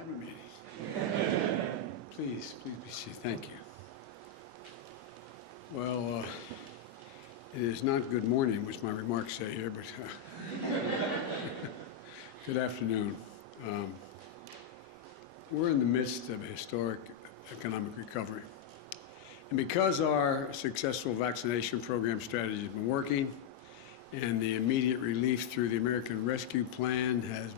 have a meeting. Please be seated. Thank you. Well, it is not good morning, which my remarks say here, but good afternoon. We're in the midst of a historic economic recovery. And because our successful vaccination program strategy has been working, and the immediate relief through the American Rescue Plan has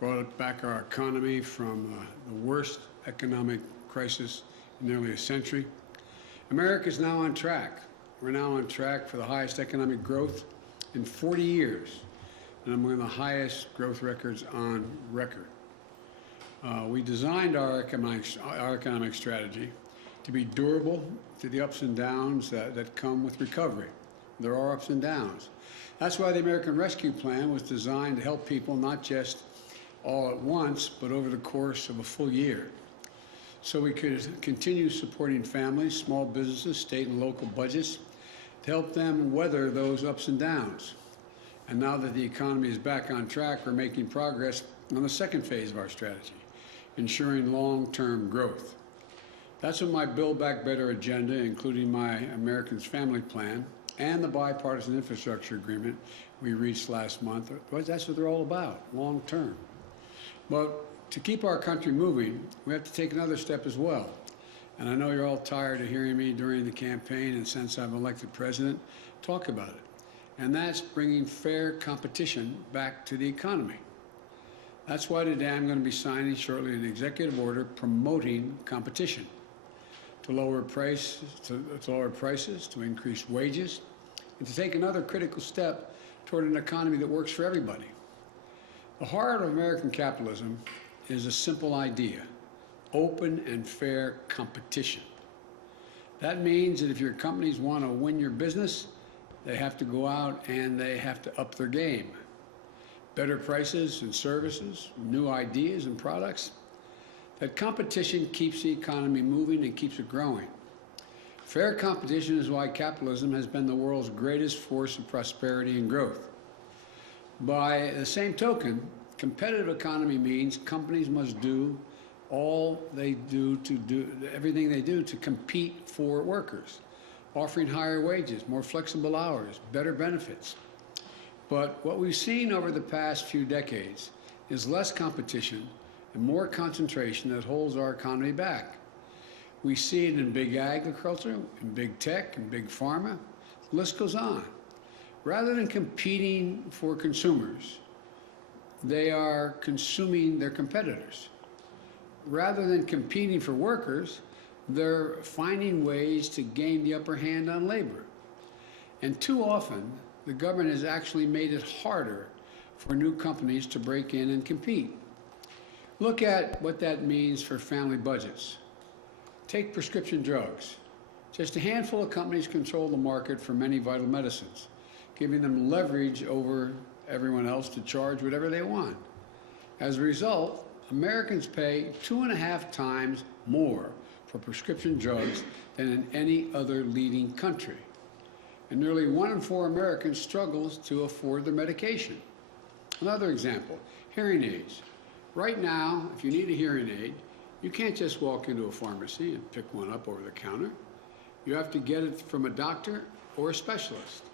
brought back our economy from the worst economic crisis in nearly a century, America is now on track. We're now on track for the highest economic growth in 40 years, and among the highest growth records on record. We designed our economic strategy to be durable to the ups and downs that come with recovery. There are ups and downs. That's why the American Rescue Plan was designed to help people not just all at once, but over the course of a full year. So we could continue supporting families, small businesses, state and local budgets to help them weather those ups and downs. And now that the economy is back on track, we're making progress on the second phase of our strategy, ensuring long-term growth. That's what my Build Back Better agenda, including my Americans Family Plan and the bipartisan infrastructure agreement we reached last month, that's what they're all about, long-term. But to keep our country moving, we have to take another step as well. And I know you're all tired of hearing me during the campaign and since I'm elected president, talk about it. And that's bringing fair competition back to the economy. That's why today I'm going to be signing shortly an executive order promoting competition to lower prices, to increase wages, and to take another critical step toward an economy that works for everybody. The heart of American capitalism is a simple idea: open and fair competition. That means that if your companies want to win your business, they have to go out and they have to up their game. Better prices and services, new ideas and products. That competition keeps the economy moving and keeps it growing. Fair competition is why capitalism has been the world's greatest force of prosperity and growth. By the same token, competitive economy means companies must do everything they do to compete for workers, offering higher wages, more flexible hours, better benefits. But what we've seen over the past few decades is less competition and more concentration that holds our economy back. We see it in big agriculture, in big tech, in big pharma. The list goes on. Rather than competing for consumers, they are consuming their competitors. Rather than competing for workers, they're finding ways to gain the upper hand on labor. And too often, the government has actually made it harder for new companies to break in and compete. Look at what that means for family budgets. Take prescription drugs. Just a handful of companies control the market for many vital medicines, giving them leverage over everyone else to charge whatever they want. As a result, Americans pay 2.5 times more for prescription drugs than in any other leading country. And nearly 1 in 4 Americans struggles to afford their medication. Another example, hearing aids. Right now, if you need a hearing aid, you can't just walk into a pharmacy and pick one up over the counter. You have to get it from a doctor or a specialist.